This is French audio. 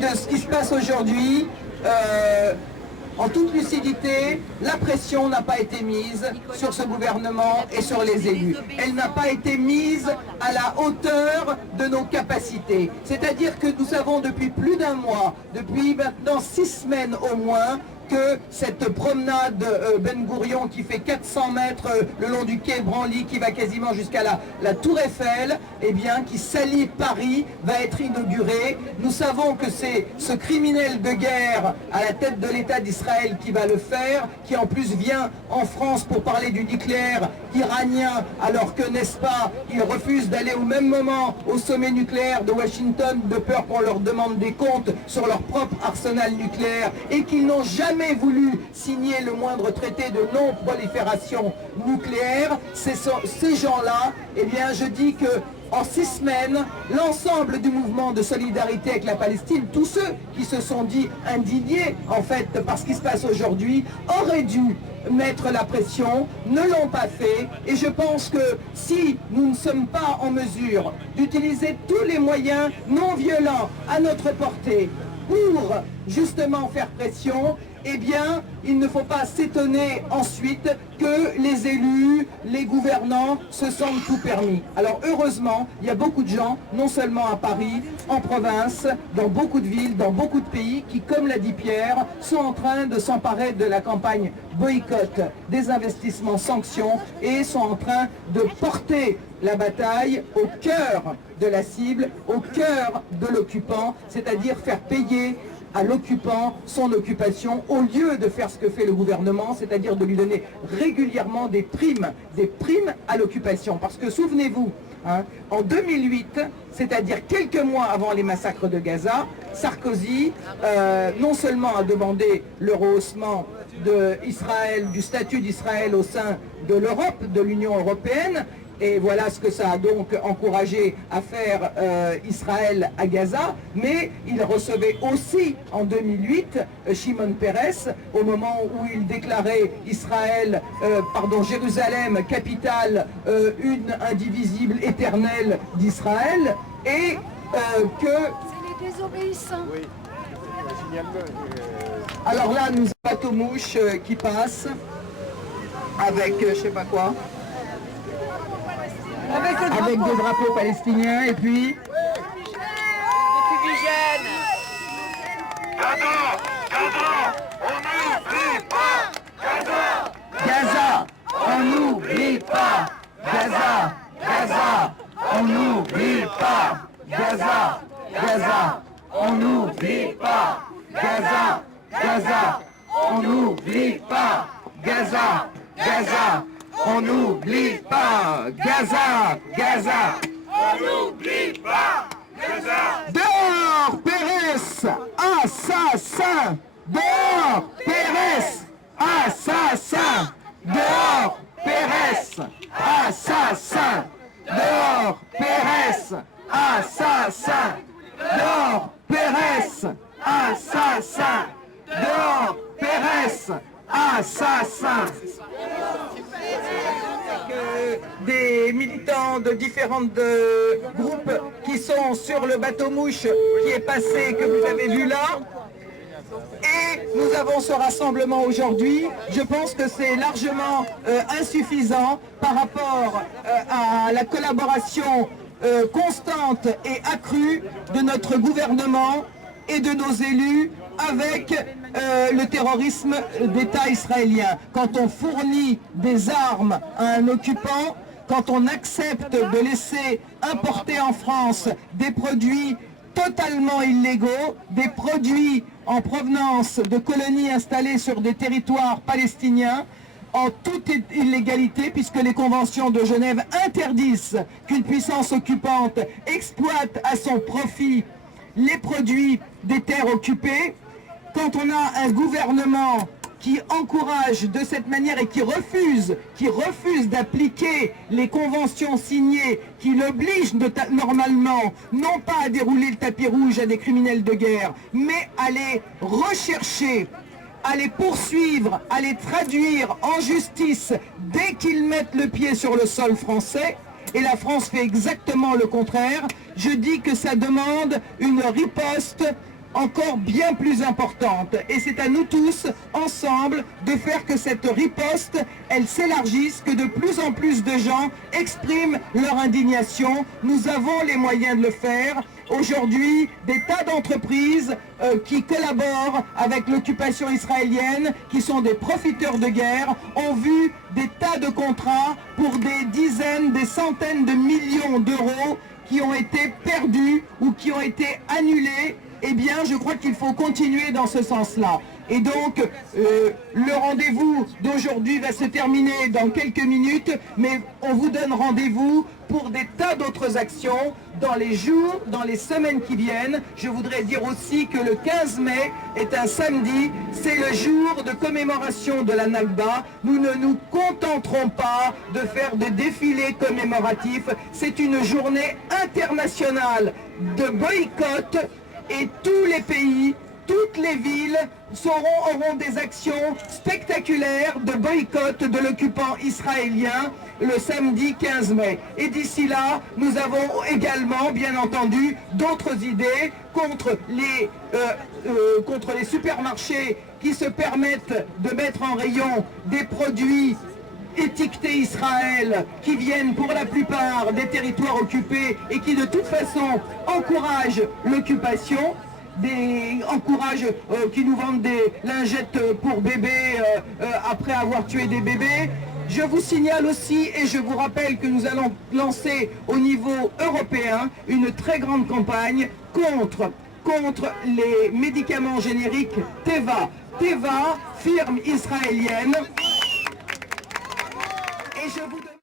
De ce qui se passe aujourd'hui, en toute lucidité, la pression n'a pas été mise sur ce gouvernement et sur les élus. Elle n'a pas été mise à la hauteur de nos capacités. C'est-à-dire que nous savons depuis plus d'un mois, depuis maintenant 6 semaines au moins, que cette promenade Ben Gourion qui fait 400 mètres le long du quai Branly, qui va quasiment jusqu'à la Tour Eiffel, eh bien, qui salit Paris, va être inaugurée. Nous savons que c'est ce criminel de guerre à la tête de l'État d'Israël qui va le faire, qui en plus vient en France pour parler du nucléaire iranien, alors que, n'est-ce pas, il refuse d'aller au même moment au sommet nucléaire de Washington, de peur qu'on leur demande des comptes sur leur propre arsenal nucléaire, et qu'ils n'ont jamais voulu signer le moindre traité de non-prolifération nucléaire. Ces gens-là, eh bien, je dis que en 6 semaines, l'ensemble du mouvement de solidarité avec la Palestine, tous ceux qui se sont dit indignés, en fait, par ce qui se passe aujourd'hui, auraient dû mettre la pression, ne l'ont pas fait, et je pense que si nous ne sommes pas en mesure d'utiliser tous les moyens non violents à notre portée pour justement faire pression, eh bien, il ne faut pas s'étonner ensuite que les élus, les gouvernants se sentent tout permis. Alors heureusement, il y a beaucoup de gens, non seulement à Paris, en province, dans beaucoup de villes, dans beaucoup de pays, qui, comme l'a dit Pierre, sont en train de s'emparer de la campagne boycott, des investissements sanctions, et sont en train de porter la bataille au cœur de la cible, au cœur de l'occupant, c'est-à-dire faire payer à l'occupant son occupation, au lieu de faire ce que fait le gouvernement, c'est-à-dire de lui donner régulièrement des primes à l'occupation. Parce que souvenez-vous, hein, en 2008, c'est-à-dire quelques mois avant les massacres de Gaza, Sarkozy non seulement a demandé le rehaussement du statut d'Israël au sein de l'Europe, de l'Union européenne, et voilà ce que ça a donc encouragé à faire Israël à Gaza, mais il recevait aussi en 2008 Shimon Peres, au moment où il déclarait Jérusalem, capitale indivisible, éternelle d'Israël, et que... C'est les désobéissants. Oui. Alors là, nous avons un bateau-mouche qui passe avec je sais pas quoi. Avec des drapeaux palestiniens et puis... Gaza, on n'oublie pas. Gaza, Gaza, on n'oublie pas. Gaza, Gaza, on n'oublie pas. Gaza, Gaza, on n'oublie pas. Gaza, Gaza, on n'oublie pas. Gaza, Gaza, on n'oublie pas. Gaza. Dehors, Pérez, assassin. Dehors, Pérez, assassin. Dehors, Pérez, assassin. Dehors, Pérez, assassin. Dehors, Pérez, assassin. Dehors, Pérez, assassin. Des militants de différents groupes qui sont sur le bateau-mouche qui est passé, que vous avez vu là. Et nous avons ce rassemblement aujourd'hui. Je pense que c'est largement insuffisant par rapport à la collaboration constante et accrue de notre gouvernement et de nos élus avec le terrorisme d'État israélien. Quand on fournit des armes à un occupant, quand on accepte de laisser importer en France des produits totalement illégaux, des produits en provenance de colonies installées sur des territoires palestiniens, en toute illégalité, puisque les conventions de Genève interdisent qu'une puissance occupante exploite à son profit les produits des terres occupées. Quand on a un gouvernement qui encourage de cette manière et qui refuse d'appliquer les conventions signées qui l'obligent normalement, non pas à dérouler le tapis rouge à des criminels de guerre, mais à les rechercher, à les poursuivre, à les traduire en justice dès qu'ils mettent le pied sur le sol français, et la France fait exactement le contraire. Je dis que ça demande une riposte encore bien plus importante. Et c'est à nous tous, ensemble, de faire que cette riposte, elle s'élargisse, que de plus en plus de gens expriment leur indignation. Nous avons les moyens de le faire. Aujourd'hui, des tas d'entreprises qui collaborent avec l'occupation israélienne, qui sont des profiteurs de guerre, ont vu des tas de contrats pour des dizaines, des centaines de millions d'euros qui ont été perdus ou qui ont été annulés. Eh bien, je crois qu'il faut continuer dans ce sens-là. Et donc, le rendez-vous d'aujourd'hui va se terminer dans quelques minutes, mais on vous donne rendez-vous pour des tas d'autres actions dans les jours, dans les semaines qui viennent. Je voudrais dire aussi que le 15 mai est un samedi, c'est le jour de commémoration de la Nakba. Nous ne nous contenterons pas de faire des défilés commémoratifs. C'est une journée internationale de boycott et tous les pays, toutes les villes auront des actions spectaculaires de boycott de l'occupant israélien le samedi 15 mai. Et d'ici là, nous avons également, bien entendu, d'autres idées contre les supermarchés qui se permettent de mettre en rayon des produits étiquetés Israël, qui viennent pour la plupart des territoires occupés et qui de toute façon encouragent l'occupation, qui nous vendent des lingettes pour bébés après avoir tué des bébés. Je vous signale aussi et je vous rappelle que nous allons lancer au niveau européen une très grande campagne contre les médicaments génériques Teva. Teva, firme israélienne. Et je vous demande...